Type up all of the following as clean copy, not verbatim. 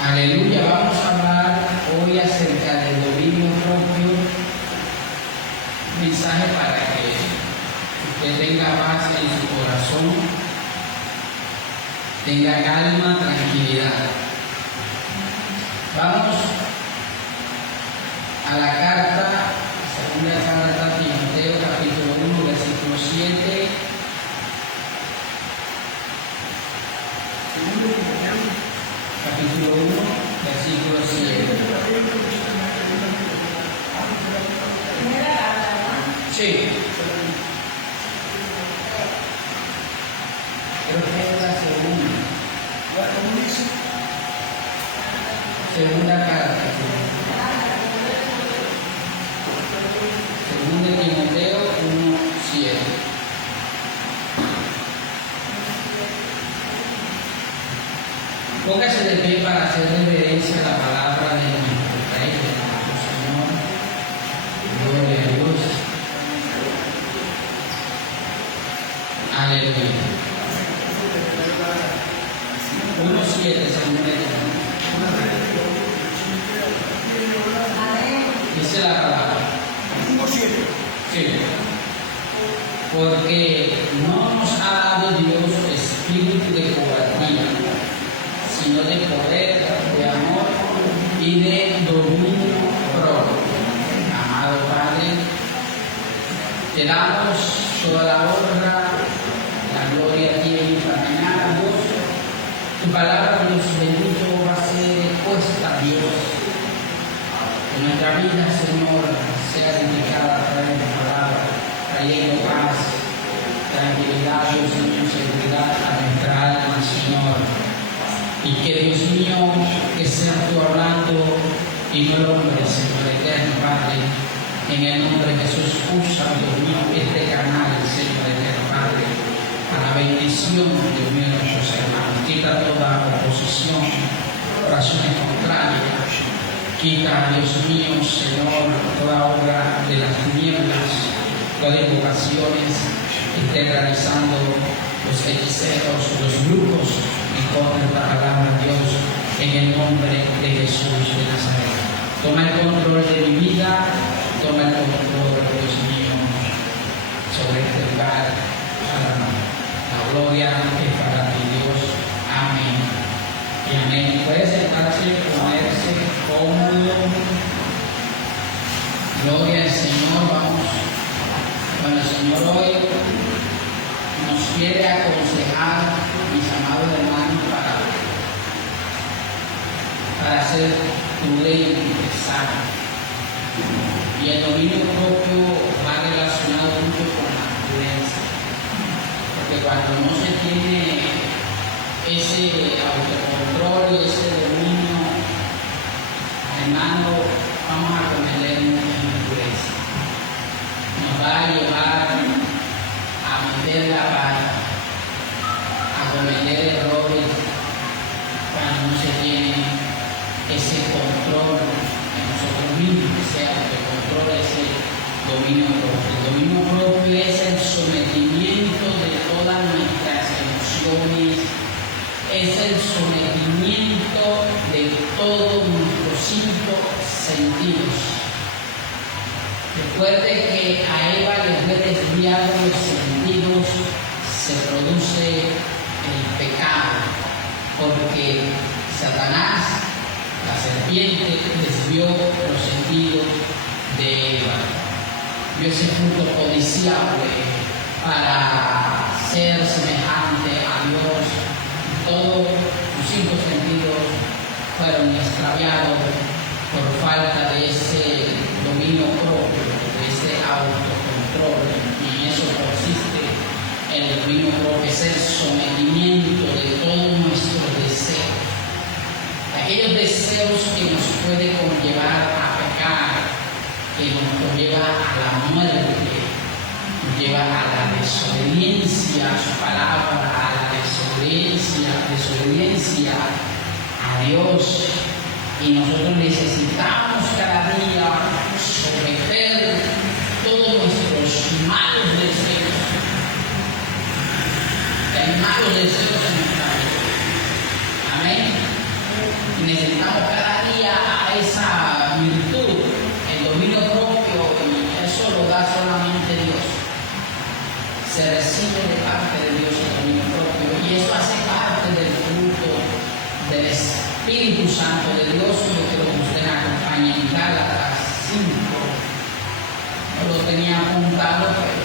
Aleluya, vamos a hablar hoy acerca del dominio propio. Mensaje para que usted tenga paz en su corazón, tenga calma, tranquilidad. Vamos a la segunda carta a Timoteo, capítulo 1, versículo 7. Capítulo 1, versículo 7. Sí. Creo que es la segunda. Segunda carta. Segunda de Timoteo 1, 7. Póngase de pie para hacer reverencia a la palabra de nuestro Rey, de nuestro Señor. Gloria a Dios. Aleluya. 1:7, según dice la palabra. 1:7. Sí. Porque no nos ha dado Dios espíritu de cobardía, sino de poder, de amor y de dominio propio. Amado Padre, te damos toda la honra, la gloria a ti en esta mañana, Dios. Tu palabra, Dios bendito, va a ser puesta, Dios. Que nuestra vida, Señor, sea edificada a través de tu palabra, trayendo paz, tranquilidad, Dios mío, seguridad a nuestra alma, Señor. Y que, Dios mío, que seas tú hablando y no el hombre, Señor eterno Padre. En el nombre de Jesús, usa, Dios mío, este canal, Señor eterno Padre, para la bendición, Dios mío, de nuestros hermanos. Quita toda oposición, oraciones contrarias. Quita, Dios mío, Señor, toda obra de las tinieblas, todas las invocaciones que estén realizando los hechiceros, los brujos, en contra de la palabra de Dios, en el nombre de Jesús de Nazaret. Toma el control de mi vida, toma el control, Dios mío, sobre este lugar. La gloria es para ti, Dios. Amén. Y amén. Puede sentarse, ponerse cómodo. Gloria al Señor. Vamos. Bueno, el Señor hoy nos quiere aconsejar, mis amados hermanos, para ser prudentes, sanos. Y el dominio propio va relacionado mucho con la prudencia. Porque cuando no se tiene ese autocontrol y ese dominio, hermano, vamos a cometer mucha impureza. Nos va a llevar a meter la pata, a cometer errores cuando no se tiene ese control en nosotros mismos, que sea el control, ese dominio propio. El dominio propio es el sometimiento de todas nuestras emociones, es el sometimiento de todos nuestros 5 sentidos. Recuerde que a Eva le fue desviado los sentidos, se produce el pecado, porque Satanás, la serpiente, desvió los sentidos de Eva. Vio ese fruto codiciable para ser semejante a Dios. Todos sus 5 sentidos fueron extraviados por falta de ese dominio propio, de ese autocontrol. Y en eso consiste el dominio propio, es el sometimiento de todos nuestros deseos. Aquellos deseos que nos pueden conllevar a pecar, que nos conlleva a la muerte, nos lleva a la desobediencia a su palabra, a la desobediencia a Dios. Y nosotros necesitamos cada día someter todos nuestros malos deseos. Hay malos deseos en nuestra vida. Amén. necesitamos cada día a esa virtud, el dominio propio, y eso lo da solamente Dios. Se recibe de parte de Dios el dominio propio, y eso hace parte del fruto del Espíritu Santo de Dios. Yo quiero que usted me acompañe en Gálatas 5. No lo tenía apuntado, pero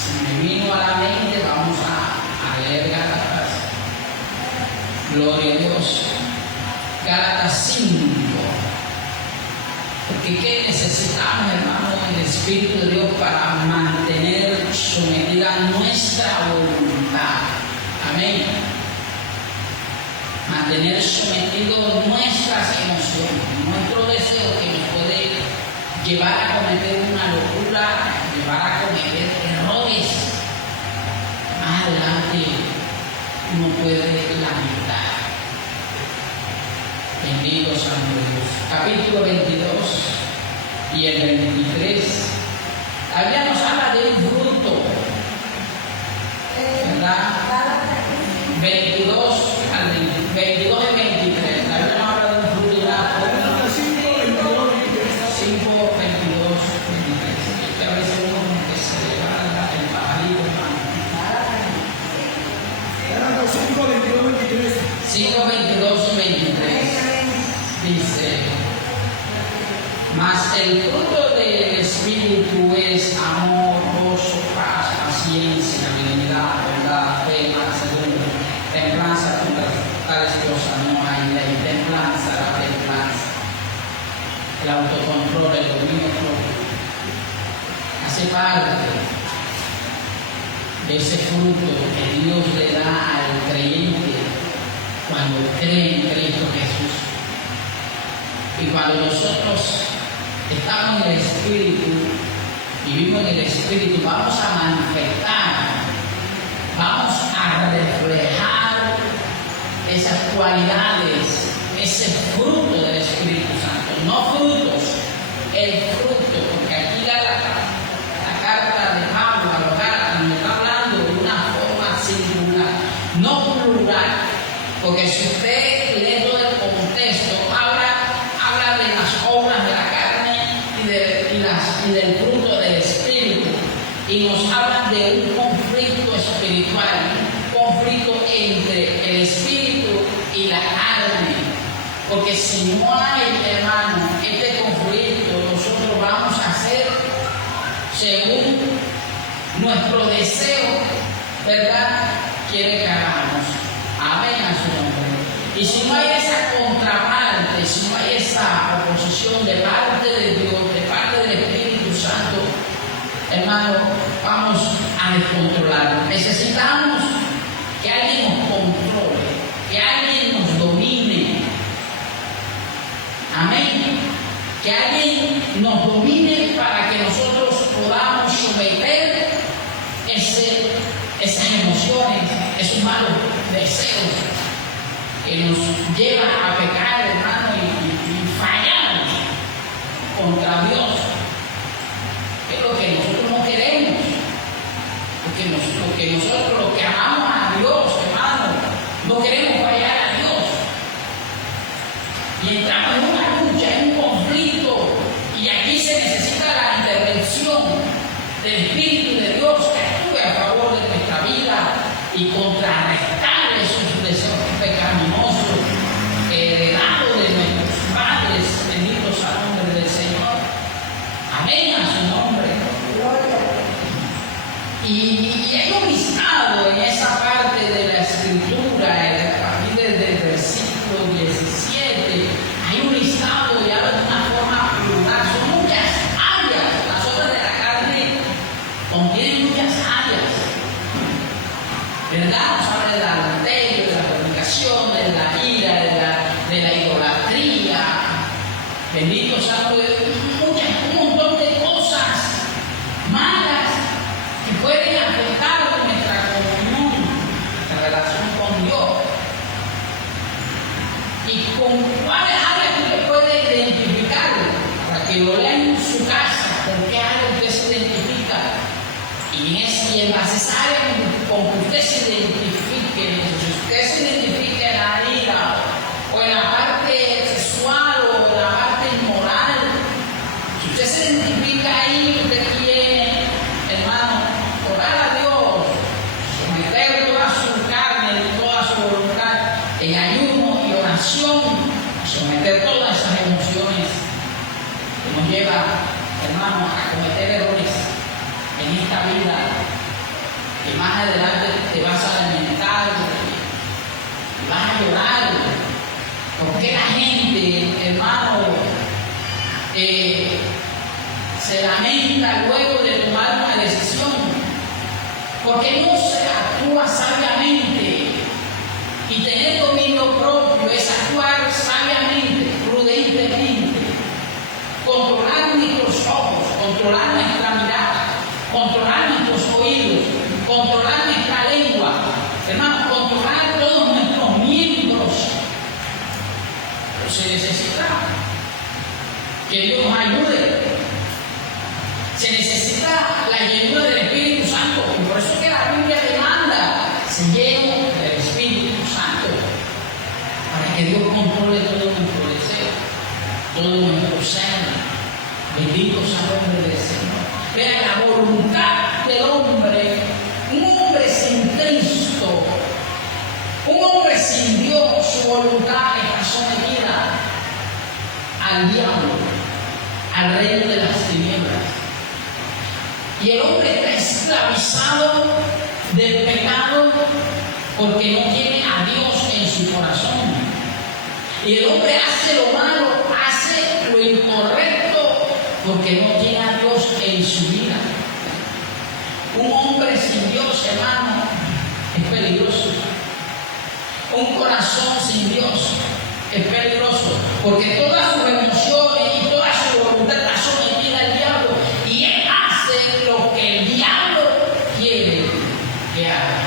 si me vino a la mente, vamos a leer Gálatas. Gloria a Dios. Gálatas 5. Porque ¿qué necesitamos, hermano, en el Espíritu de Dios para mantener sometida nuestra voluntad? Amén. Mantener sometido nuestras emociones, nuestro deseo que nos puede llevar a cometer una locura, llevar a cometer errores. Más adelante uno puede lamentar. Bendito Santo Dios. Capítulo 22 y el 23. La Biblia nos habla de un fruto, ¿verdad? 22 y 23. La Biblia nos habla de un fruto de una forma. 5, 22, 23. Que a veces uno como que se le va el pajarito, hermano. 5, 22 y 23. Dice: mas el fruto del Espíritu es amor, gozo, paz, paciencia, benignidad, bondad, fe, mansedumbre, templanza. Contra tales cosas no hay ley. Templanza, la templanza, el autocontrol, el dominio propio, hace parte de ese fruto que Dios le da al creyente cuando cree en Cristo Jesús. Y cuando nosotros estamos en el Espíritu, vivimos en el Espíritu, vamos a manifestar, vamos a reflejar esas cualidades, ese fruto del Espíritu Santo. No frutos, el fruto, porque aquí la carta de Pablo a los Gálatas nos está hablando de una forma singular, no plural, porque si usted lee todo el contexto, habla de las obras de la carne y del fruto del Espíritu, y nos habla de un conflicto espiritual, un conflicto entre el Espíritu y la carne, porque si no hay, hermano, este conflicto, nosotros vamos a hacer según nuestro deseo, ¿verdad? Quiere que hagamos. Amén a su nombre. Y si no hay esa contraparte, si no hay esa oposición de parte de Dios, de parte del Espíritu Santo, hermano, vamos a descontrolar. Necesitamos que alguien nos controle, que alguien nos domine. Amén. Que alguien nos domine para que nosotros podamos someter esas emociones, esos malos deseos que nos llevan a pecar, hermano, y fallamos contra Dios. Es lo que nosotros no queremos, porque nosotros los que amamos a Dios, hermano, no queremos fallar a Dios. Y entramos en una lucha, en un conflicto, y aquí se necesita la intervención del Espíritu de Dios que actúe a favor de nuestra vida y contrarrestar esos deseos pecaminosos heredados de nuestros padres. Benditos al nombre del Señor. Amén a su nombre. Y hay un listado en esa parte de la Escritura, a partir del versículo 17, hay un listado ya de una forma plural. Son muchas áreas. Las obras de la carne contienen muchas áreas, ¿verdad? Nos habla del adulterio, de la fornicación, de la ira, de la idolatría. Bendito Santo, un montón de cosas malas que pueden afectar nuestra comunión, nuestra relación con Dios. ¿Y con cuáles áreas usted puede identificar? Para que lo lea en su casa, ¿con qué área usted se identifica? Y en las áreas con que usted se identifique, si usted se identifica en la ira, lleva, hermano, a cometer errores en esta vida, que más adelante te vas a lamentar y vas a llorar. Porque la gente, hermano, se lamenta luego de tomar una decisión, porque no se actúa sabiamente. Y tener dominio propio es actuar sabiamente, prudentemente, controlar nuestros ojos, controlar nuestra mirada, controlar nuestros oídos, controlar nuestra lengua, hermano, controlar todos nuestros miembros. Pero se necesita que Dios nos ayude. Se necesita la llenura del Espíritu Santo. Y por eso que la Biblia demanda se llene del Espíritu Santo, para que Dios controle todo nuestro deseo, todo nuestro ser. Bendito sea el nombre del Señor. Vean la voluntad del hombre, un hombre sin Cristo, un hombre sin Dios, su voluntad está sometida al diablo, al reino de las tinieblas. Y el hombre está esclavizado del pecado porque no tiene a Dios en su corazón. Y el hombre hace lo malo, hace lo incorrecto porque no tiene a Dios en su vida. Un hombre sin Dios, hermano, es peligroso. Un corazón sin Dios es peligroso, porque todas sus emociones y toda su voluntad está sometida al diablo, y él hace lo que el diablo quiere que haga.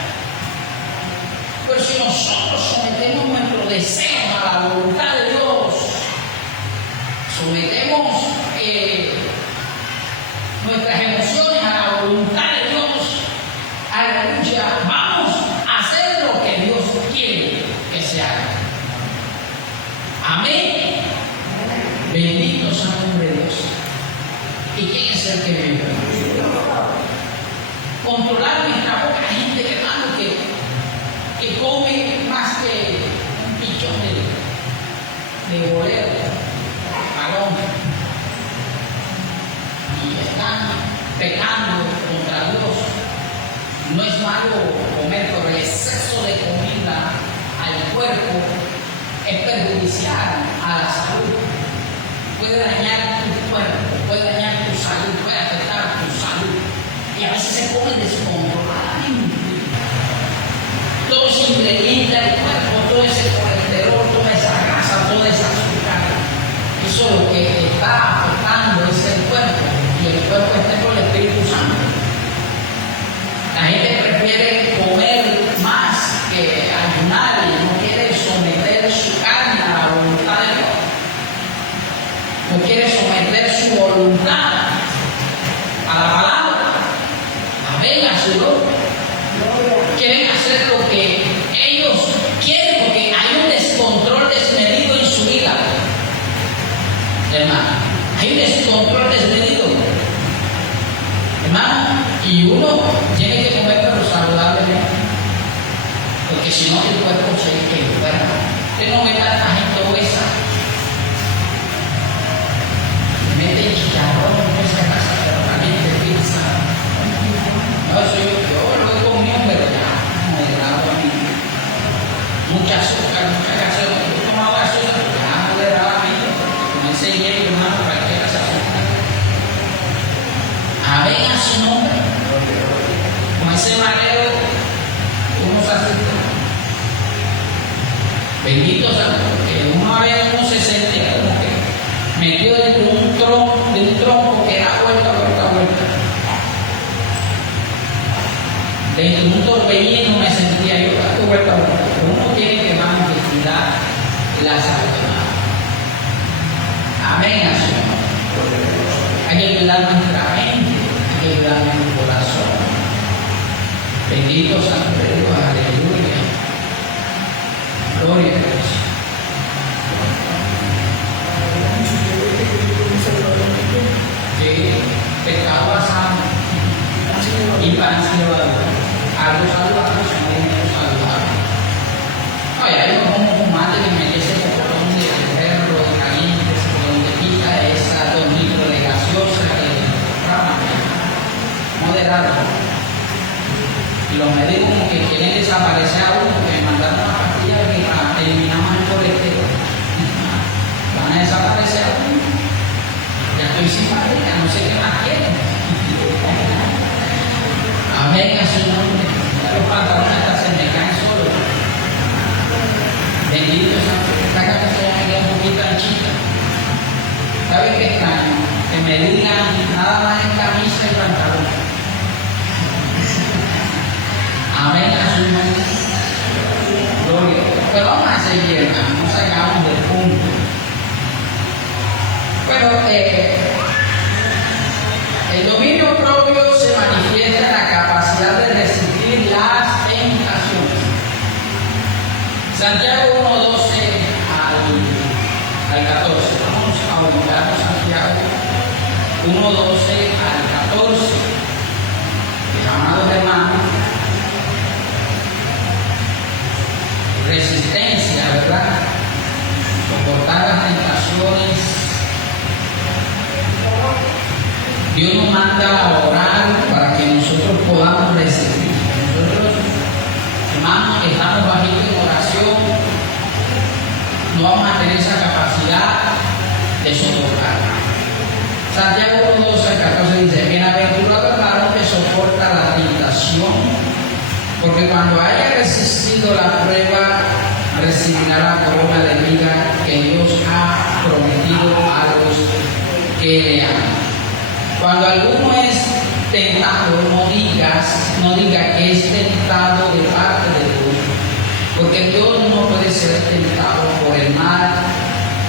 Pero si nosotros sometemos nuestro deseo a la voluntad de Dios, sometemos nuestras emociones a la voluntad de Dios, aleluya, vamos a hacer lo que Dios quiere que se haga. Amén. Bendito sea el nombre de Dios. ¿Y quién es el que vive? Controlar nuestra boca. Hay gente, hermano, que come más que un pichón de bolero, balón, y están pecando contra Dios. No es malo comer, pero el exceso de comida al cuerpo es perjudicial a la salud. Puede dañar tu cuerpo, puede dañar tu salud, puede afectar tu salud. Y a veces se come descontroladamente. Todo ese ingrediente del cuerpo, todo ese colesterol, toda esa grasa, toda esa azúcar, eso lo que está afectando es el cuerpo, y el cuerpo está por el Espíritu Santo. La gente prefiere comer más que ayunar y no quiere someter su carne a la voluntad de Dios. No quiere someter su voluntad a la palabra. Amén, a su nombre. Quieren hacer lo que ellos quieren porque hay un descontrol desmedido en su vida. Hermano, hay un descontrol desmedido. Hermano, y uno tiene que comer pero saludablemente, porque si no el cuerpo se enferma. Usted no ve tanta gente obesa, mete chicharrón en esa casa, pero caliente pizza. No, eso yo lo he comido, pero ya no me grabo a mí. Mucha azúcar, mucha gasolina. Yo tomaba gasolina, pero ya no le daba a mí. Con ese hielo, hermano, cualquiera se azúcar. Amén a su nombre. Con ese mareo, uno se asusta. Bendito sea, porque una vez uno se sentía como que metido dentro de un tronco que era vuelta. Dentro de un torbellino me sentía yo, dando vuelta. Pero uno tiene que manifestar la salud. Amén, Señor. Hay que cuidar nuestra mente, hay que cuidar nuestro corazón. Bendito sea Dios, aleluya. Gloria a Dios. Pecado asado y pan cebado. Algo saludable, son alimentos saludables. Oye, hay como tomate que mete ese poquitón de perro caliente, ese poquitón de pica, esa 2 litros de rica, no sé qué más quieren. Amén, a su nombre. Los pantalones hasta se me caen solos. Bendito sea, esta camisa ya me queda un poquito anchita. ¿Sabe qué extraño? Que me digan nada más en camisa y pantalón. Amén, a su nombre. Gloria. Pero vamos a seguir, hermano, no sacamos del punto. Pero el dominio propio se manifiesta en la capacidad de resistir las tentaciones. Santiago 1:12 al 14. Vamos a aumentar Santiago 1:12 al 14. Amados hermanos, resistencia, ¿verdad? Soportar las tentaciones. Dios nos manda a orar para que nosotros podamos resistir. Nosotros, hermanos, estamos bajitos en oración, no vamos a tener esa capacidad de soportar. Santiago 1:12 al 14 dice: bienaventurado el varón que soporta la tentación, porque cuando haya resistido la prueba, recibirá la corona de vida que Dios ha prometido a los que le aman. Cuando alguno es tentado, no diga que es tentado de parte de Dios, porque Dios no puede ser tentado por el mal,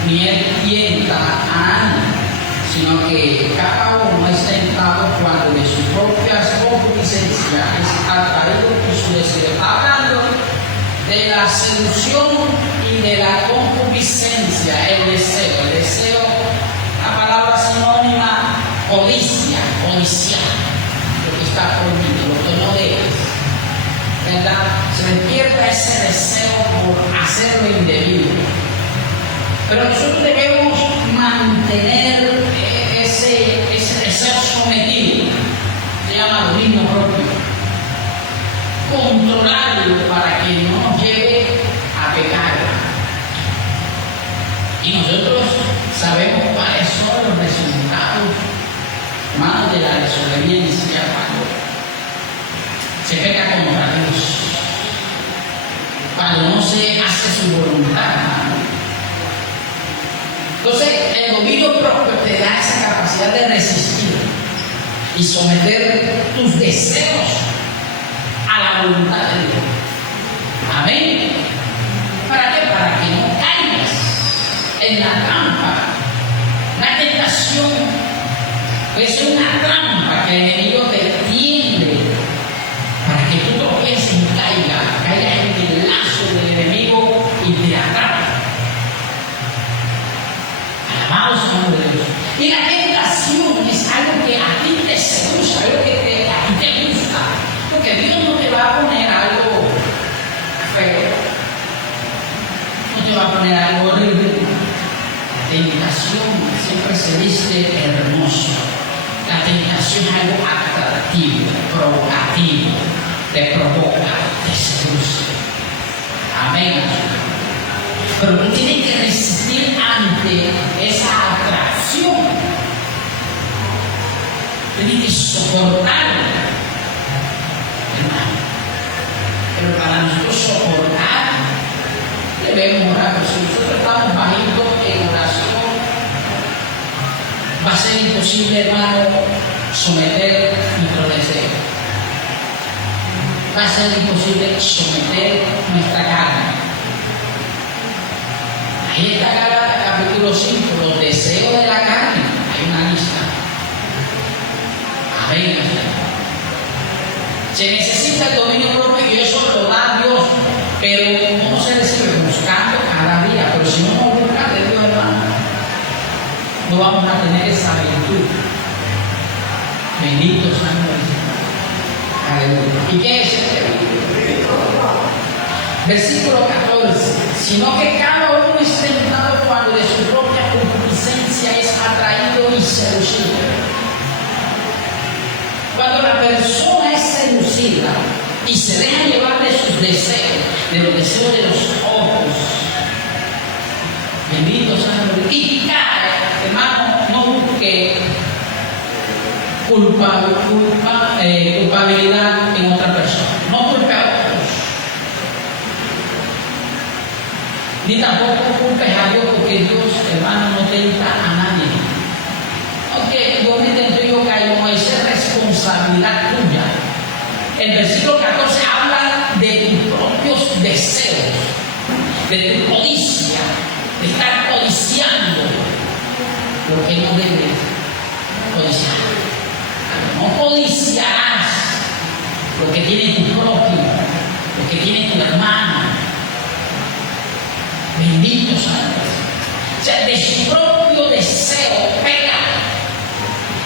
ni él tienta a nadie, sino que cada uno es tentado cuando de sus propias concupiscencias es atraído por su deseo. Hablando de la seducción y de la concupiscencia, el deseo, la palabra sinónima, codicia, lo que está prohibido, lo que no debes, ¿verdad? Se despierta ese deseo por hacer lo indebido. Pero nosotros debemos mantener ese deseo sometido, se llama dominio propio, controlarlo para que no nos lleve a pecar. Y nosotros sabemos cuáles son los resultados, hermanos, de la desobediencia cuando se peca contra Dios, cuando no se hace su voluntad, hermano. Entonces, el dominio propio te da esa capacidad de resistir y someter tus deseos a la voluntad de Dios. Amén. ¿Para qué? Para que no caigas en la trampa. La tentación es una trampa que el enemigo te tiende para que tú tropieces y caigas en el lazo del enemigo y te atrape. Alabados al nombre de Dios. Y la tentación es algo que a ti te seduce, algo que a ti te gusta, porque Dios no te va a poner algo feo, no te va a poner algo horrible. La tentación siempre se viste hermoso. La tentación es algo atractivo, provocativo, te provoca, te seduce. Amén. Pero tú tienes que resistir ante esa atracción. Tienes que soportarla, hermano. Pero para nosotros soportar, debemos orar. Si nosotros estamos bajitos en oración, va a ser imposible, hermano, someter nuestro deseo. Va a ser imposible someter nuestra carne. Ahí está Gálatas capítulo 5, los deseos de la carne. Hay una lista. Amén. Se necesita el dominio propio y eso lo da Dios, pero ¿cómo se recibe? Buscando cada día. Pero si no nos busca de Dios, hermano, no vamos a tener esa virtud. Bendito sea Dios. Aleluya. ¿Y qué es este versículo 14? Sino que cada uno es tentado cuando de su propia concupiscencia es atraído y seducido. Cuando la persona es seducida y se deja llevar de sus deseos, de los deseos de los ojos, bendito sea Dios, y cae, hermano, no busque culpabilidad en otra persona. No culpe a otros. Ni tampoco culpes a Dios, porque Dios, hermano, no tenta a nadie. Aunque Dios me tentó y yo caigo, no es responsabilidad tuya. El versículo 14 habla de tus propios deseos, de tu codicia, de estar codiciando lo que no debes codiciar. No codiciarás lo que tiene tu propio, lo que tiene tu hermano. Bendito sea Dios. O sea, de su propio deseo peca.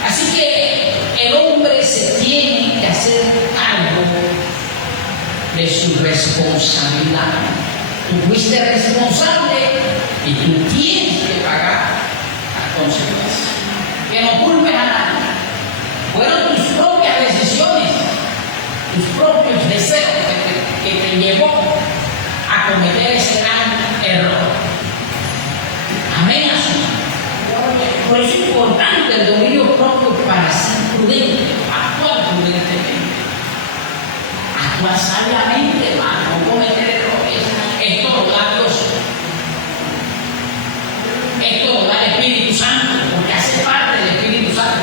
Así que el hombre se tiene que hacer cargo de su responsabilidad. Tú fuiste responsable y tú tienes que pagar las consecuencias. Que no culpes a nadie. Fueron tus propias decisiones, tus propios deseos que te llevó a cometer ese gran error. Amén. Por eso es importante el dominio propio para ser prudente, actuar prudentemente, actuar sabiamente, hermano, no cometer errores. Esto lo da Dios. Esto lo da el Espíritu Santo, porque hace parte del Espíritu Santo.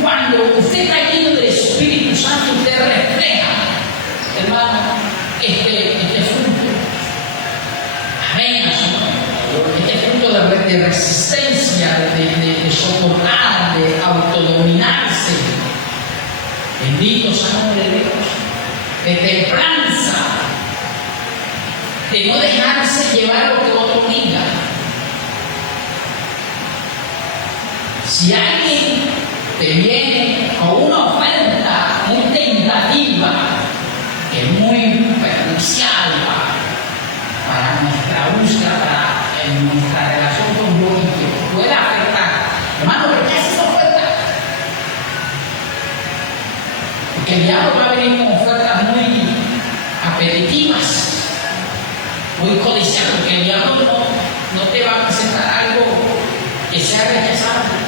Cuando usted está lleno del Espíritu Santo, usted refleja, hermano, este fruto. Amén, Señor. Este fruto de resistencia, de soportar, de autodominarse. Bendito sea el nombre de Dios. De templanza, de no dejarse llevar lo que otro diga. Si alguien te viene con una oferta muy tentativa, que es muy perjudicial para nuestra búsqueda, en nuestra relación con Dios, y que pueda afectar, hermano, rechaza esa oferta. Porque el diablo va a venir con ofertas muy apetitivas, muy codiciadas, porque el diablo no te va a presentar algo que sea rechazable,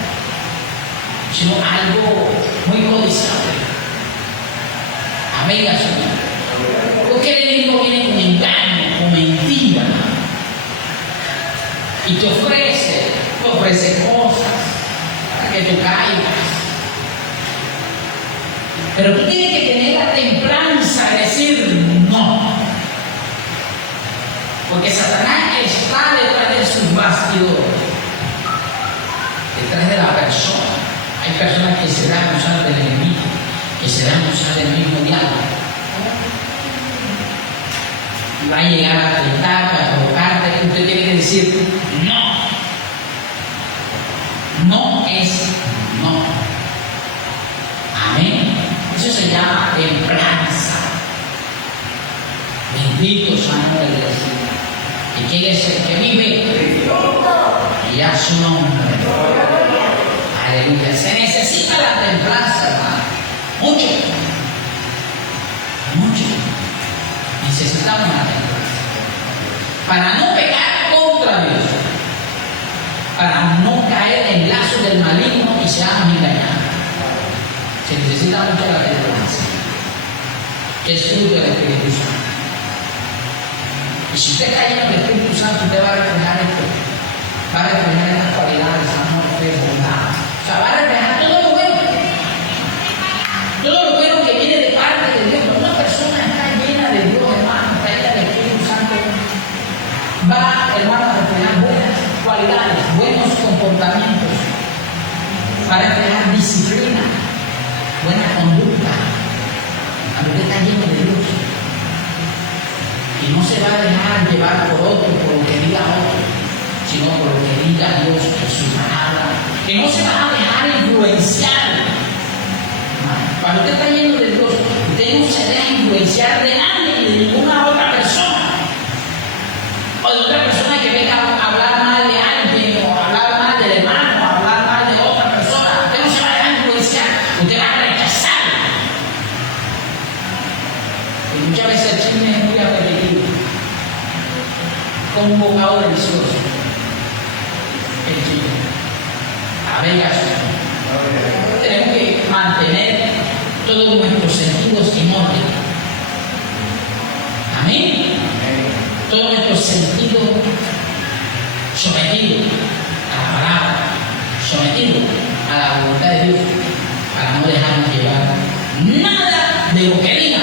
sino algo muy codiciable. Amén, Señor. Porque el enemigo viene con engaño, con mentira, y te ofrece cosas para que tú caigas. Pero tú tienes que tener la templanza de decir no. Porque Satanás está detrás de sus bastidores, detrás de la persona. Hay personas que se dan a usar del enemigo, que se dan a usar del mismo diablo. Y va a llegar a tentarte, a provocarte, que usted tiene que decir no. No es no. Amén. Eso se llama templanza. Bendito sea el Señor. ¿Y quién es el que vive? Y a su nombre. Aleluya. Se necesita la templanza, hermano. Mucho. Necesitamos la templanza. Para no pecar contra Dios. Para no caer en lazos del maligno y seamos engañados. Se necesita mucho la templanza, que es fruto del Espíritu Santo. Y si usted está lleno del Espíritu Santo, usted va a reflejar esto. Va a reflejar estas cualidades, amor, fe, bondad. O sea, va a reflejar todo lo bueno. Todo lo bueno que viene de parte de Dios. Cuando una persona está llena de Dios, hermano, está llena del Espíritu Santo, va, hermano, a reflejar buenas cualidades, buenos comportamientos. Va a reflejar disciplina, buena conducta. Cuando usted está lleno de Dios. Y no se va a dejar llevar por otro, por lo que diga otro, sino por lo que diga Dios en su palabra. Que no se va a dejar influenciar. Cuando usted está lleno de Dios, usted no se deja influenciar de nadie, de ninguna otra persona. O de otra persona que venga a hablar mal de alguien, o a hablar mal del hermano, o a hablar mal de otra persona. Usted no se va a dejar influenciar, usted va a rechazar. Y muchas veces el chisme es muy apetitivo, con un bocado delicioso. El chisme. A ver, tenemos que mantener todos nuestros sentidos en orden. Amén. Todos nuestros sentidos sometidos a la palabra, sometidos a la voluntad de Dios, para no dejarnos llevar nada de lo que digan,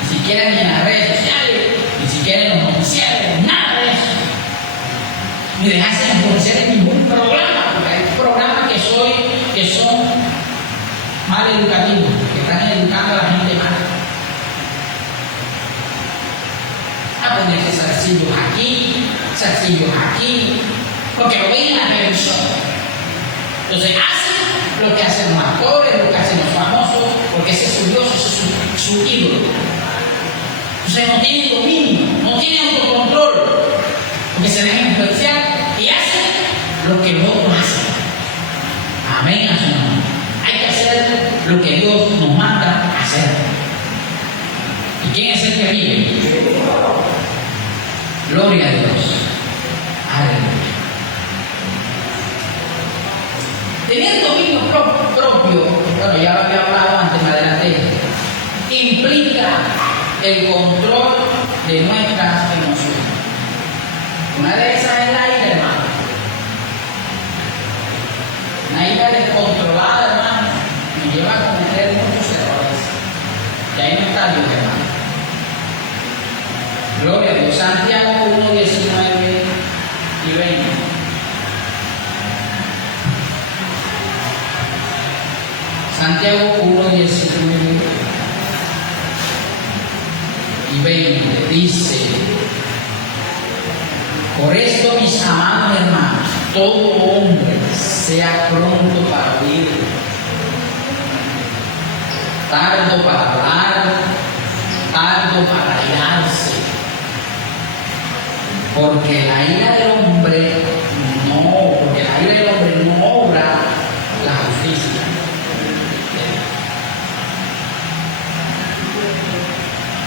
ni siquiera ni en las redes sociales, ni siquiera en los noticiarios, nada de eso. Ni dejarse influenciar en ningún programa, porque hay programas que son mal educativos, que están educando a la gente mal. A ponerse zarcillos aquí, porque lo ven en la televisión. Entonces hacen lo que hacen los actores, lo que hacen los famosos, porque ese es su Dios, ese es su ídolo. Entonces no tienen dominio, no tienen autocontrol, porque se dejan influenciar y hacen lo que los otros hacen. Amén, hermano. Hay que hacer lo que Dios nos manda hacer. ¿Y quién es el que vive? Gloria a Dios. Aleluya. Tener dominio propio, bueno, ya lo había hablado antes, me adelanté, implica el control de nuestras emociones. Una de esas es la ira, hermano. Una ira descontrolada, hermano, nos lleva a cometer muchos errores. Y ahí no está Dios, hermano. Gloria a Dios. Santiago 1, 19 y 20. Santiago 1, 19 y 20 dice: por esto, mis amados hermanos, todo hombre sea pronto para oír, tardo para hablar, tardo para airarse, porque la ira del hombre no obra la justicia.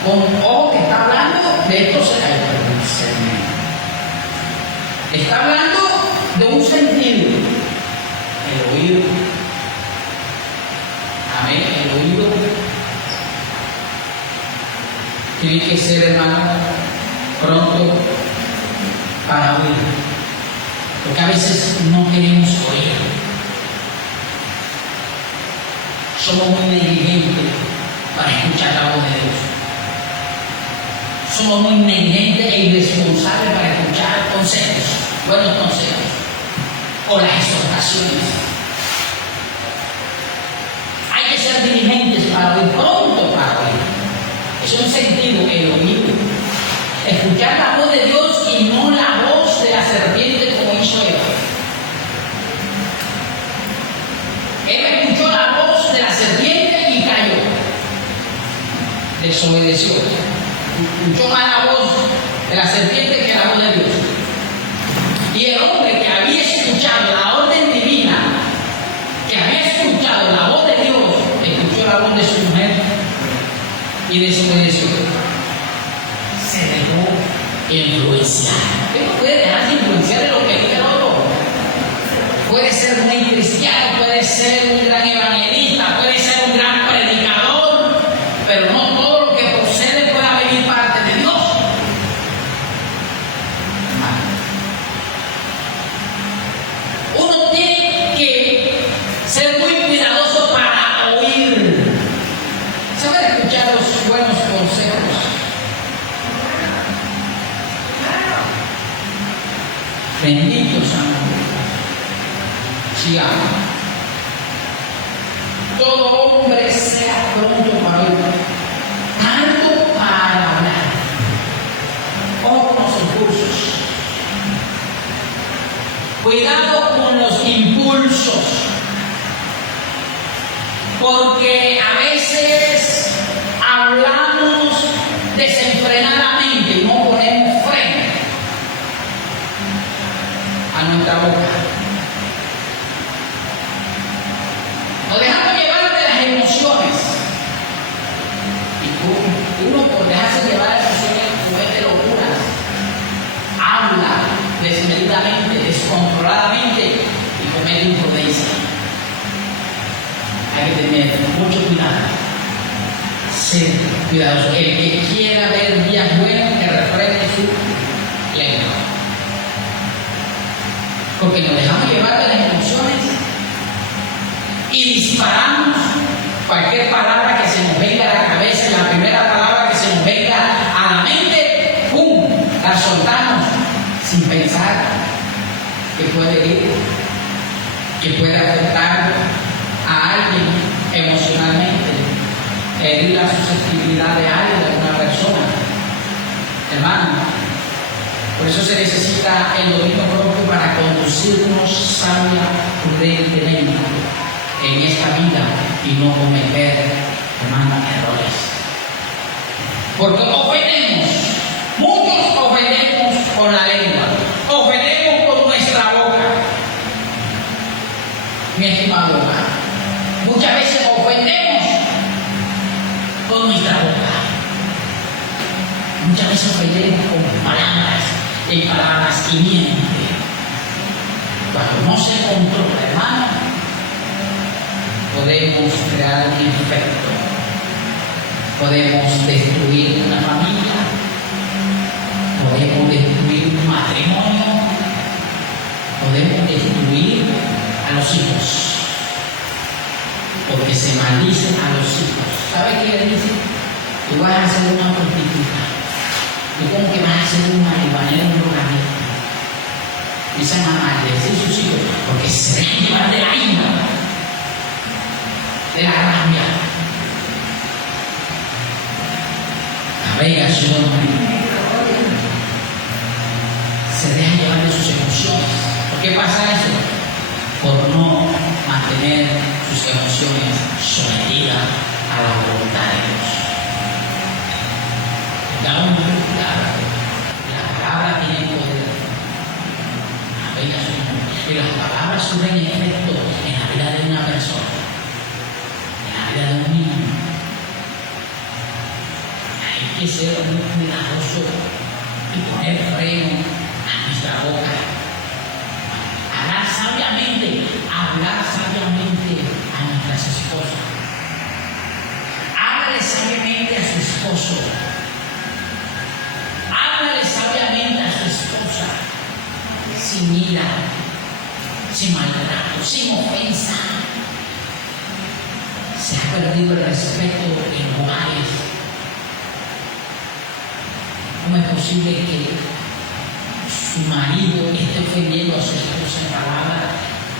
Con ojo que está hablando de esto será el discernimiento. Está hablando de un sentido, el oído. Amén, el oído tiene que ser, hermano, pronto para oír, porque a veces no queremos oír. Somos muy negligentes para escuchar la voz de Dios. Somos muy negligentes e irresponsables para escuchar consejos, buenos consejos, o las exhortaciones. Hay que ser diligentes para oír, pronto para oír. Es un sentido, el oído. Escuchar la voz de Dios y no la voz de la serpiente como hizo Eva. Eva escuchó la voz de la serpiente y cayó. Desobedeció. Escuchó más la voz de la serpiente que la voz de Dios. Y el hombre que había escuchado la orden divina, que había escuchado la voz de Dios, escuchó la voz de su mujer y desobedeció. Se dejó influenciar. Usted no puede dejarse influenciar de lo que diga el otro. Puede ser muy cristiano, puede ser un gran evangelista, puede ser un gran predicador, pero no todo lo que procede pueda venir parte de Dios. Uno tiene que ser muy cuidadoso para oír, saber escuchar los buenos consejos. Bendito Santo. Sigamos. Todo hombre sea pronto para oír, tardo para hablar. Ojo con los impulsos. Cuidado con los impulsos. Porque a veces hablamos desenfrenadamente y no ponemos freno a nuestra boca. Nos dejamos llevar de las emociones. Y uno por dejarse llevar de las emociones comete locuras. Habla desmedidamente, descontroladamente y comete imprudencia. Hay que tener mucho cuidado. ser cuidadoso. El que quiera ver días buenos, que refrene su lengua. Porque nos dejamos llevar de las emociones y disparamos cualquier palabra que se nos venga a la cabeza, la primera palabra que se nos venga a la mente, ¡pum!, la soltamos sin pensar que puede herir, que puede afectar a alguien emocionalmente, herir la susceptibilidad de alguien, de una persona. Hermano, por eso se necesita el dominio propio para conducirnos sabia, prudentemente en esta vida y no cometer, hermano, errores. Porque ofendemos, muchos ofendemos con la lengua, ofendemos con nuestra boca. Mi estimado hermano, muchas veces ofendemos con nuestra boca. Muchas veces ofendemos con palabras, y palabras y miente. Cuando no se controla, hermano, podemos crear un efecto, podemos destruir una familia, podemos destruir un matrimonio, podemos destruir a los hijos, porque se maldicen a los hijos. ¿Sabe qué le dicen? Tú vas a ser una prostituta, tú como que vas a ser un marihuanero, un drogadicto. Dicen a maldecir sus hijos, porque se dejan llevar de la ira, de la rabia, la vegación, se dejan llevar de sus emociones. ¿Por qué pasa eso? Por no mantener sus emociones sometidas a la voluntad de Dios. Tengamos mucho cuidado. La palabra tiene poder. La vegación. Y las palabras surgen efecto en la vida de una persona, en la vida de un niño. Hay que ser muy cuidadoso y poner freno a nuestra boca. Hablar sabiamente a nuestras esposas. Háblale sabiamente a su esposo. Háblale sabiamente a su esposa. Sin ira, sin maltrato, sin ofensa. Se ha perdido el respeto en hogares. ¿Cómo es posible que su marido esté ofendiendo a su esposa en palabra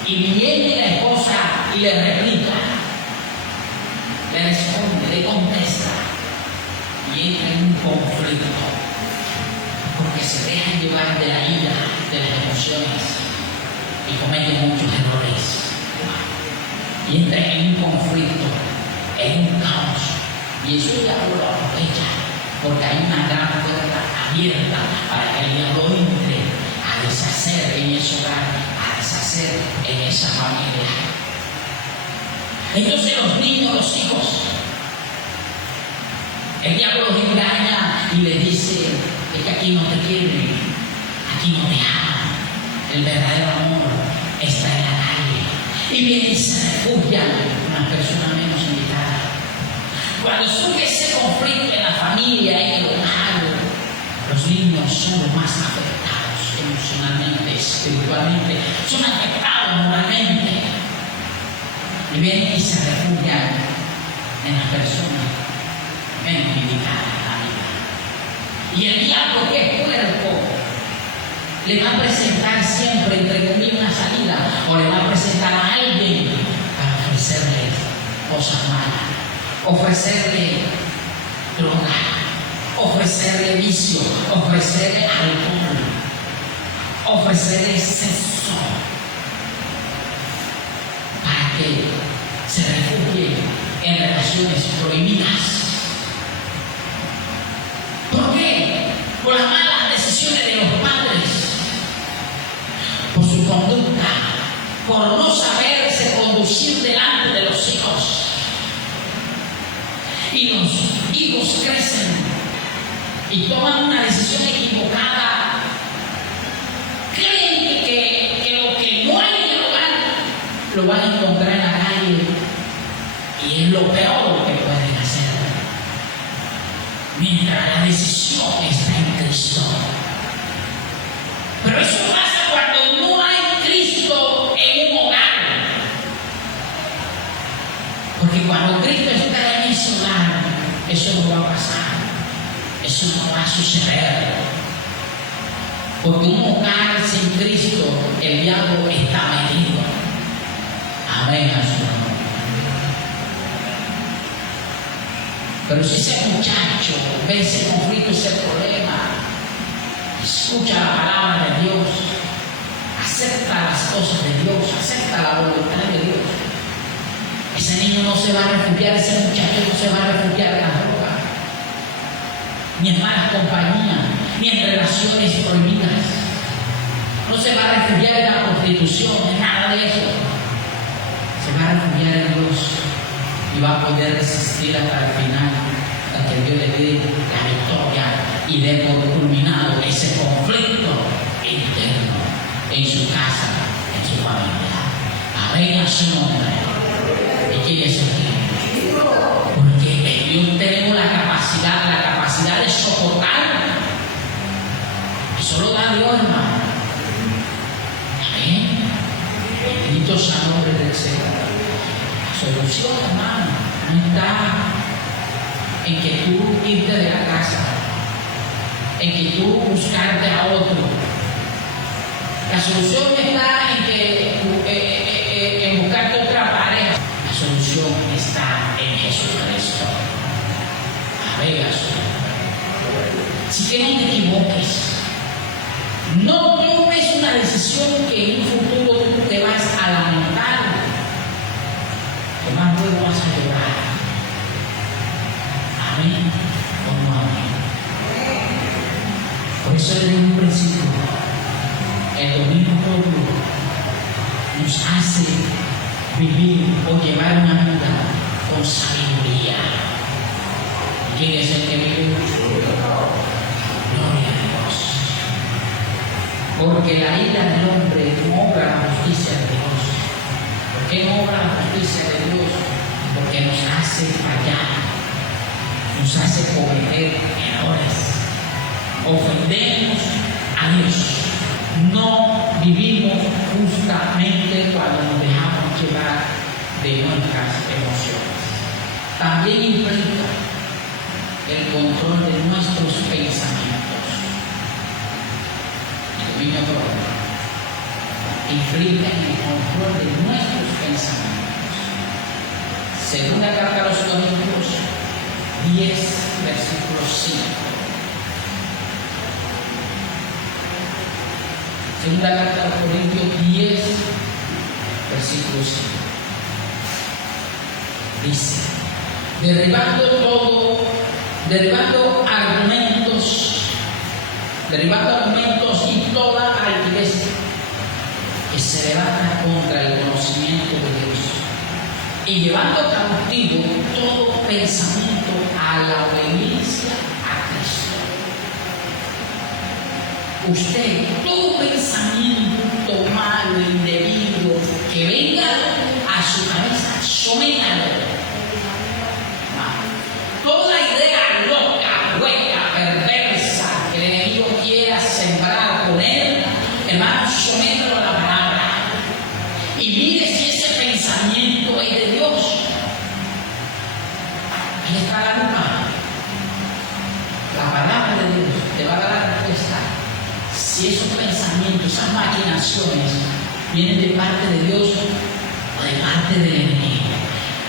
y viene la esposa y le replica, le responde, le contesta y entra en un conflicto porque se deja llevar de la ira, de las emociones y comete muchos errores y entra en un conflicto, en un caos, y eso el diablo lo aprovecha porque hay una gran puerta abierta para que el diablo entre a deshacer en ese hogar, a deshacer en esa familia. Entonces los niños, los hijos, el diablo los engaña y les dice que aquí no te quieren, aquí no te aman, el verdadero amor está en la calle, y vienen y se refugian con las personas menos invitadas. Cuando surge ese conflicto en la familia, en el hogar, los niños son los más afectados emocionalmente, espiritualmente, son afectados moralmente. Y vienen y se refugian en las personas menos invitadas a la vida. Y el diablo, que es puerco, le va a presentar siempre, entre comillas, una salida, o le va a presentar a alguien para ofrecerle cosas malas, ofrecerle droga, ofrecerle vicio, ofrecerle alcohol, ofrecerle sexo, para que se refugie en relaciones prohibidas. ¿Por qué? Por las malas decisiones de los padres, por su conducta, por no saberse conducir delante de los hijos. Y los hijos crecen y toman una decisión equivocada. Creen que lo que no hay en el hogar lo van a encontrar en la calle, y es lo peor que pueden hacer. mientras la decisión está en Cristo. Pero eso pasa cuando no hay Cristo en un hogar. Porque cuando Cristo está en ese hogar, eso no va a pasar. Eso no va a suceder. Porque un hogar sin Cristo, el diablo está metido. Amén, Señor. Pero si ese muchacho ve ese conflicto, ese problema, escucha la palabra de Dios, acepta las cosas de Dios, acepta la voluntad de Dios, ese niño no se va a refugiar, ese muchacho no se va a refugiar en la droga, ni en malas compañías, ni en relaciones prohibidas. No se va a refugiar en la prostitución, en nada de eso. Se va a refugiar en Dios y va a poder resistir hasta el final, hasta que Dios le dé la victoria y dé por culminado ese conflicto interno en su casa, en su familia. Amén a su nombre. ¿Y quién es aquí? Porque en Dios tenemos la capacidad de soportar. Eso lo da Dios, hermano. Amén. Bendito sea el nombre del Señor. La solución, hermano, no está en que tú irte de la casa, en que tú buscarte a otro. La solución está en buscarte otra pareja. La solución está en Jesucristo. Amén. Así que no te equivoques. No tomes una decisión que en un futuro tú te vas a lamentar, que más luego vas a llorar. Amén o no amén. Por eso desde un principio el dominio propio nos hace vivir o llevar una vida con sabiduría. ¿Quién es el que vive? Gloria a Dios. Porque la ira del hombre no obra la justicia de Dios. ¿Por qué no obra la justicia de Dios? Porque nos hace fallar, nos hace cometer errores, ofendemos a Dios, no vivimos justamente cuando nos dejamos llevar de nuestras emociones. También implica el control de nuestros pensamientos. Dominio propio implica el control de nuestros pensamientos. Según la carta a los Corintios 10, versículo 5. Según la carta a los Corintios 10, versículo 5. Dice: derribando argumentos y toda altivez que se levanta contra el conocimiento de Dios, y llevando cautivo todo pensamiento a la obediencia a Cristo. Usted, todo pensamiento malo, indebido, que venga a su cabeza, sométalo. Toda idea loca, hueca, perversa que el enemigo quiera sembrar con él, hermano, sométalo a la palabra. Y mire si ese pensamiento es de Dios. Ahí está la lupa. La palabra de Dios te va a dar la respuesta. Si esos pensamientos, esas maquinaciones, vienen de parte de Dios o de parte del enemigo.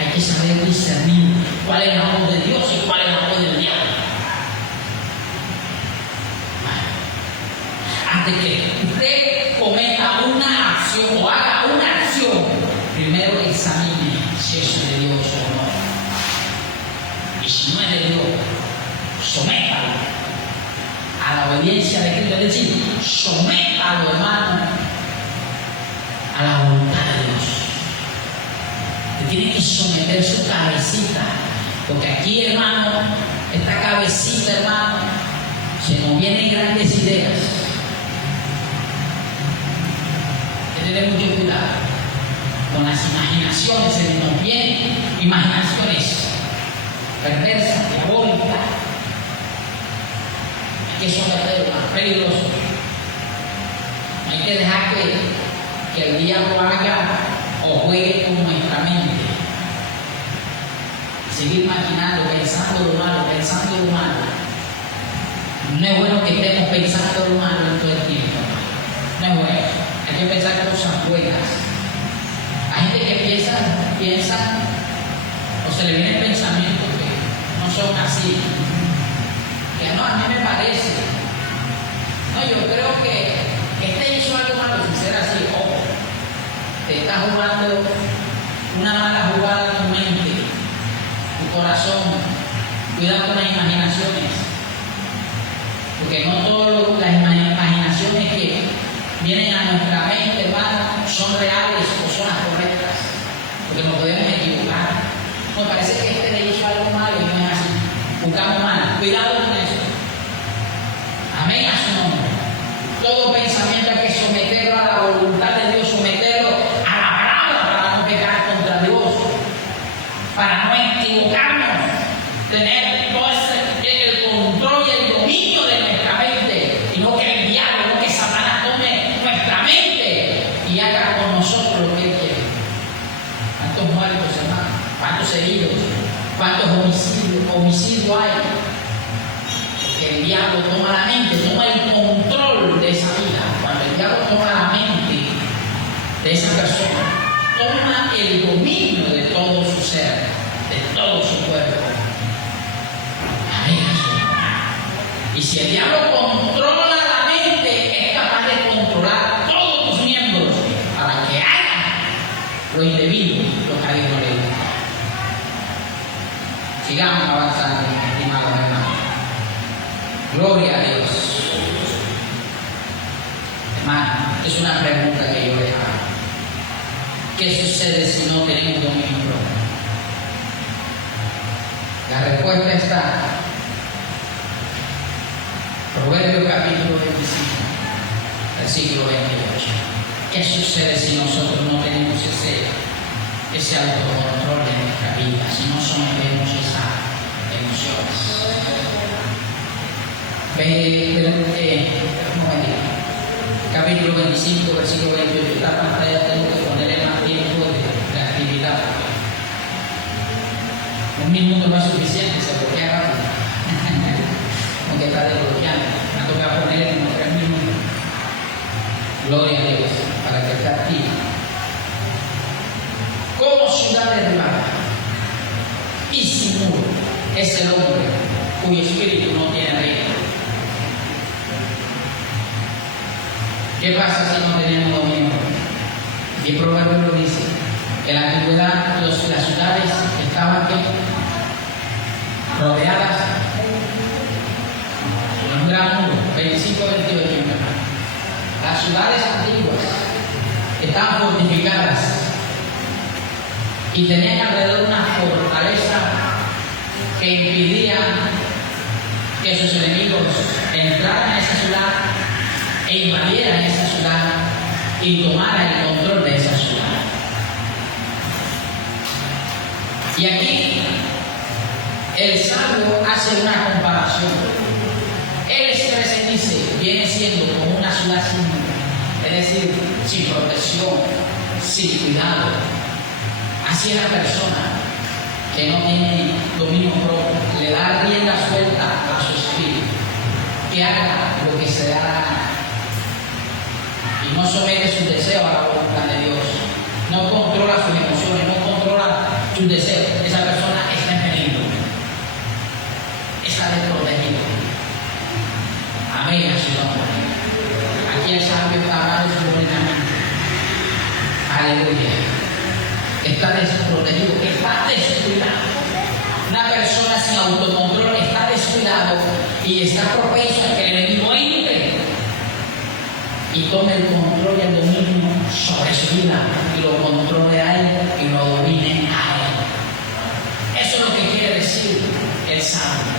Hay que saber discernir cuál es la voz de Dios y cuál es la voz del diablo. Antes que usted cometa una acción o haga una acción, primero examine si es de Dios o no. Y si no es de Dios, sométalo a la obediencia de Cristo. Es decir, sométalo, hermano, a la voluntad de Dios. Tiene que someter su cabecita, porque aquí, hermano, esta cabecita, hermano, se nos vienen grandes ideas. Hay que tener mucho cuidado con las imaginaciones, se nos vienen imaginaciones perversas, diabólicas, que someterlo, es peligroso. No hay que dejar que el diablo haga o juegue con nuestra mente. Seguir maquinando, pensando lo malo, pensando lo malo. No es bueno que estemos pensando lo malo en todo el tiempo. No es bueno. Hay que pensar cosas buenas. Hay gente que piensa o se le vienen pensamientos que no son así. Que no, a mí me parece. No, yo creo que este hizo algo malo, si será así, ojo. Te está jugando una mala jugada en tu mente, tu corazón. Cuidado con las imaginaciones. Porque no todas las imaginaciones que vienen a nuestra mente, hermano, son reales o son las correctas. Porque nos podemos equivocar. Me parece que este le hizo algo malo y no es así. Buscamos mal. Cuidado con eso. Amén a su nombre. Todo pensamiento hay que someterlo a la voluntad de Dios, someterlo a la palabra para no pecar contra Dios, para no equivocarnos, tener todo el control y el dominio de nuestra mente, y no que el diablo, no que Satanás tome nuestra mente y haga con nosotros lo que él quiere. ¿Cuántos muertos, hermanos? ¿Cuántos heridos? ¿Cuántos homicidios hay? Porque el diablo toma la mente, toma el control de esa vida. Cuando el diablo toma la mente de esa persona, toma el dominio de todo su ser, de todo su cuerpo. Amén. Y si el diablo controla la mente, es capaz de controlar todos tus miembros para que hagan lo indebido, lo que a Dios no le gusta. Sigamos avanzando, estimados hermanos. Gloria a Dios. Hermano, es una pregunta que yo le hago. ¿Qué sucede si no tenemos dominio propio? La respuesta está Proverbios capítulo 25, versículo 28. ¿Qué sucede si nosotros no tenemos ese autocontrol de nuestra vida, si no sometemos esas emociones? Capítulo 25, versículo 28. Esta pantalla tengo que ponerle más tiempo de actividad. Un minuto no es suficiente, se bloquea rápido. Aunque está desbloqueando. Me ha tocado ponerle como 3 minutos. Gloria a Dios, para que esté activo. Como ciudad derribada y sin muro es el hombre cuyo espíritu no tiene reino. ¿Qué pasa si no tenemos dominio? Y el proverbio lo dice, que en la antigüedad las ciudades estaban rodeadas por un gran muro, 25, 28. Las ciudades antiguas estaban fortificadas y tenían alrededor una fortaleza que impedía que sus enemigos entraran a esa ciudad e invadieran esa ciudad y tomaran el control de esa ciudad. Y aquí el sabio hace una comparación. Él se dice, viene siendo como una ciudad sin muro, es decir, sin protección, sin cuidado. Así es la persona que no tiene dominio propio, le da rienda suelta a su espíritu, que haga lo que se da la gana. Y no somete sus deseos a la voluntad de Dios. No controla sus emociones, no controla sus deseos. Esa persona está en peligro. Está desprotegida. Amén a su nombre. Aquí el sabio está hablando subordinadamente. Aleluya. Está desprotegido, está descuidado. Una persona sin autocontrol está descuidado y está propenso a que el enemigo entre y tome el control y el dominio sobre su vida y lo controle a él y lo domine a él. Eso es lo que quiere decir el sabio.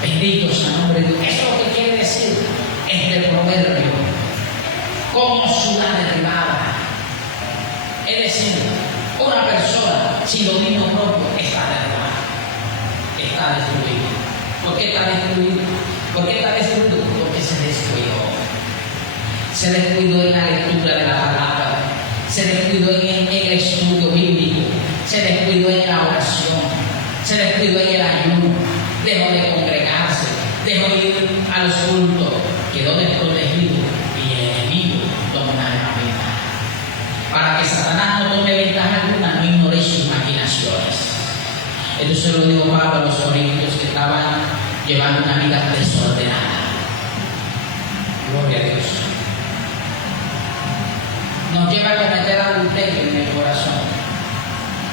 Bendito sea el nombre de Dios. Eso es lo que quiere decir este proverbio. Como ciudad derribada. Es decir, una persona sin dominio propio está derribada, está destruida. ¿Por qué está destruida? ¿Por qué está destruido? se descuidó en la lectura de la palabra, se descuidó en el estudio bíblico, se descuidó en la oración, se descuidó en el ayuno, dejó de congregarse, dejó de ir a los cultos, quedó desprotegido y el enemigo dominará la vida. Para que Satanás no tome ventaja alguna, no ignore sus maquinaciones. Entonces lo digo Pablo a los corintios que estaban llevando una vida desordenada. Gloria a Dios. Nos lleva a cometer adulterio en el corazón.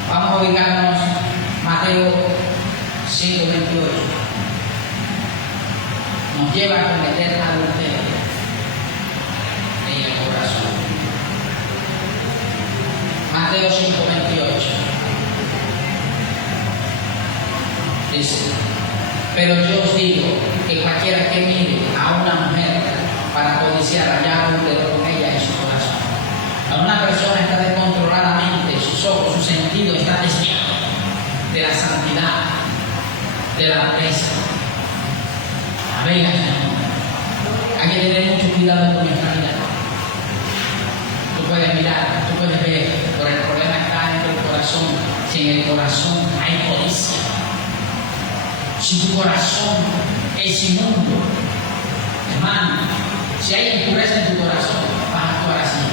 Vamos a ubicarnos Mateo 5:28. Nos lleva a cometer adulterio en el corazón. Mateo 5:28. Dice: pero yo os digo que cualquiera que mire a una mujer para codiciar allá un dedo con ella en su corazón. Cuando una persona está descontroladamente, sus ojos, su sentido está desviado de la santidad, de la pureza. Amén, Señor. Hay que tener mucho cuidado con nuestra vida. Tú puedes mirar, tú puedes ver, pero el problema está en tu corazón. Si en el corazón hay codicia, si tu corazón es inmundo, hermano, si hay impureza en tu corazón, vas a actuar así.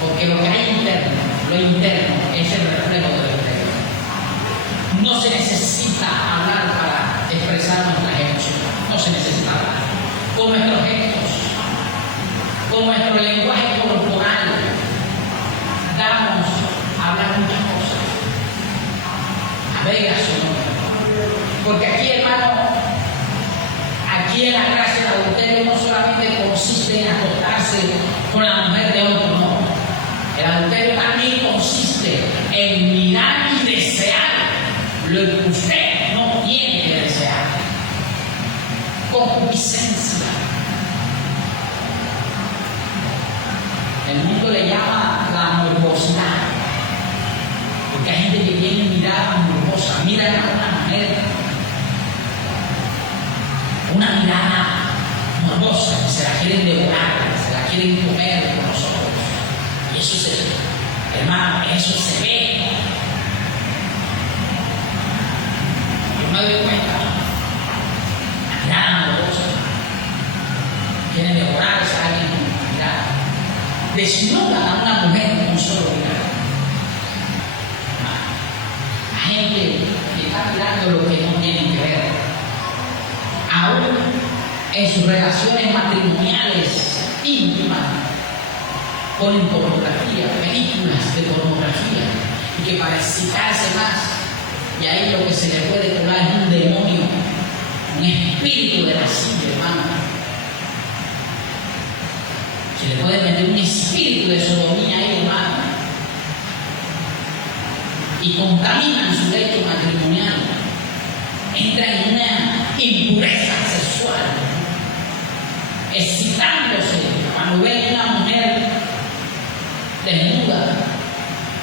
Porque lo que hay interno, lo interno es el reflejo de lo exterior. No se necesita hablar para expresar nuestras emociones, no se necesita hablar. Con nuestros gestos, con nuestro lenguaje corporal, damos a hablar muchas cosas. Amén, Señor. Porque aquí, hermano, aquí en la gracia del adulterio no solamente consiste en acostarse con la mujer de otro, no. El adulterio también consiste en mirar y desear lo que usted no tiene que desear. Concupiscencia. El mundo le llama la morbosidad. Porque hay gente que tiene mirada morbosa, mira a una mujer, una mirada morbosa, que se la quieren devorar, que se la quieren comer con los ojos. Y eso se ve, hermano, eso se ve. Yo me doy cuenta, la mirada morbosa, quieren devorarse a alguien con una mirada. Desnudan a una mujer con un solo mirar. La gente que está mirando lo que no tienen que ver. Aún en sus relaciones matrimoniales íntimas, ponen pornografía, películas de pornografía, y que para excitarse más, y ahí lo que se le puede colar es un demonio, un espíritu de lascivia, hermano. Se le puede meter un espíritu de sodomía ahí, hermano, y contaminan su lecho matrimonial, entran en una impureza sexual, excitándose cuando ven una mujer desnuda,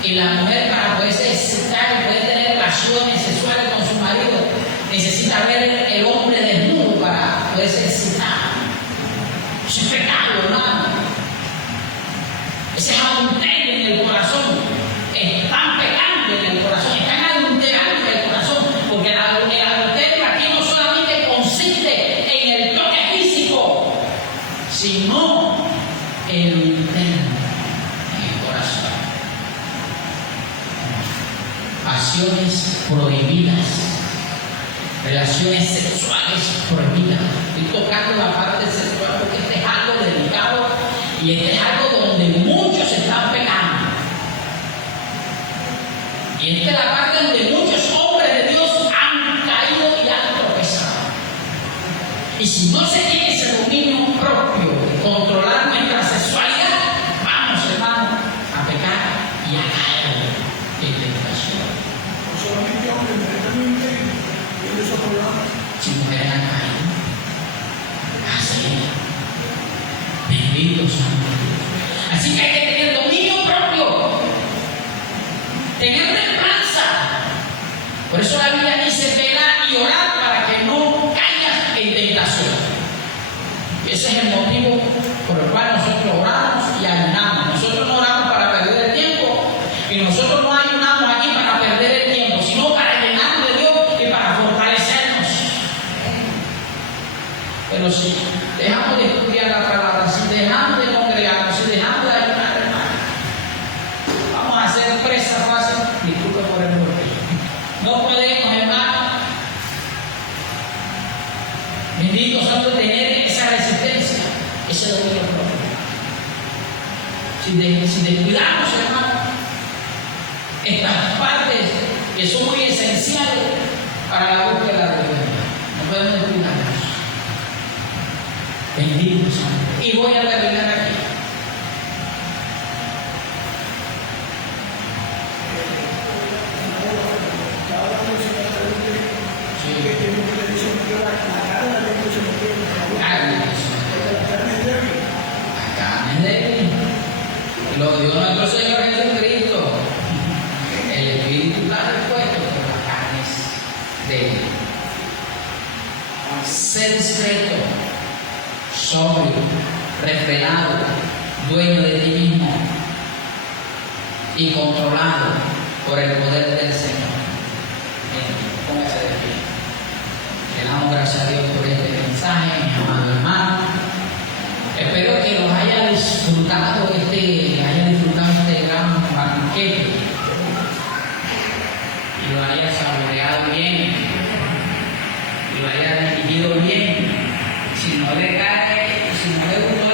y la mujer, para poderse excitar y poder tener relaciones sexuales con su marido, necesita ver el hombre desnudo para poderse excitar. Eso es pecado, hermano. Ese es adulterio en el corazón. Están pecando en el corazón, están adulterando en el corazón, porque el adulterio aquí no solamente consiste en el toque físico, sino en lo interno, en el corazón. Pasiones prohibidas, relaciones sexuales prohibidas. Estoy tocando la parte sexual porque este es algo delicado y este es algo donde muchos están pecando. Y esta es la parte donde muchos hombres de Dios han caído y han tropezado. Y si no se tiene ese dominio propio de controlar nuestra sexualidad, vamos, hermano, a pecar y a caer en tentación. No solamente hombres, también desarrollados. Si mujeres han caído, así, bendito Santo Dios. Así que hay que tener dominio propio, tener templanza. Por eso la Biblia dice: velar y orar para que no caigas en tentación. Ese es el motivo por el cual nosotros oramos y ayunamos. Nosotros no oramos para perder el tiempo y nosotros no ayunamos aquí para perder el tiempo, sino para llenarnos de Dios y para fortalecernos. Pero si dejamos de estudiar la palabra, si dejamos de congregarnos, si dejamos de ayunar, hermano, vamos a ser presa fácil. Disculpe por el nombre. No podemos, hermano, bendito santo, tener esa resistencia, ese dominio propio. Si descuidamos, hermano, estas partes que son muy esenciales para la búsqueda de Dios, no podemos descuidarnos. Bendito santo. Y voy a terminar aquí. Lo dio nuestro Señor Jesucristo. El Espíritu está dispuesto, pero la carne es débil. Ser discreto, sobrio, refrenado, dueño de ti mismo y controlado por el poder del Señor. Póngase de pie. Le damos gracias a Dios por este mensaje, mi amado hermano. Espero que los haya disfrutado este gran banquete y lo haya saboreado bien y lo haya dirigido bien. Si no le cae, si no le gustó